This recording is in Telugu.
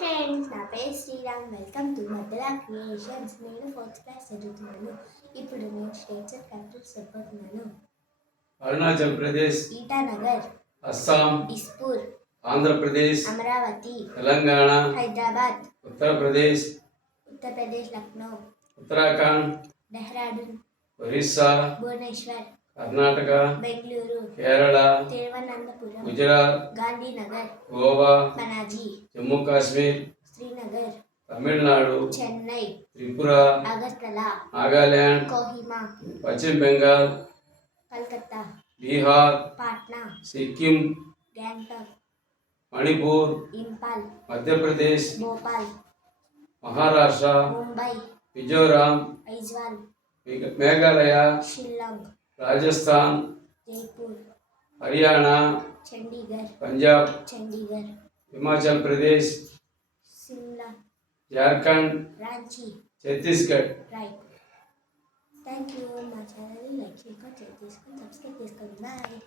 ఫ్రెండ్స్, నా పేరు Sriram. Welcome to Madhyala creations. నేను 4th క్లాస్ చదువుతున్నాను. ఇప్పుడు నేను స్టేట్స్ ఆఫ్ క్యాపిటల్స్ చెప్పబోతున్నాను. Arunachal Pradesh, Itanagar, Assam, Dispur, Andhra Pradesh, Amaravati, Telangana, Hyderabad, Uttar Pradesh, Lucknow, Uttarakhand, Dehradun, Orissa, Bhubaneswar, Karnataka, Bengaluru, Kerala, Thiruvananthapuram, Gujarat, Gandhinagar, Goa, Panaji, Jammu Kashmir, Srinagar, Tamil Nadu, Chennai, Tripura, Agartala, Nagaland, Kohima, Paschim Bengal, Calcutta, Bihar, Patna, Sikkim, Gangtok, Manipur, Imphal, Madhya Pradesh, Bhopal, Maharashtra, Mumbai, Mizoram, Aizawl, Meghalaya, Shillong, Rajasthan, Jaipur, Haryana, Chandigarh, Punjab, Chandigarh, Himachal Pradesh, Shimla, Jharkhand, Ranchi, Chhattisgarh. Right. Thank you. మా ఛానల్ని లైక్ చేసుకొని, షేర్ చేసుకొని, సబ్స్క్రైబ్ చేసుకోండి. బాయ్.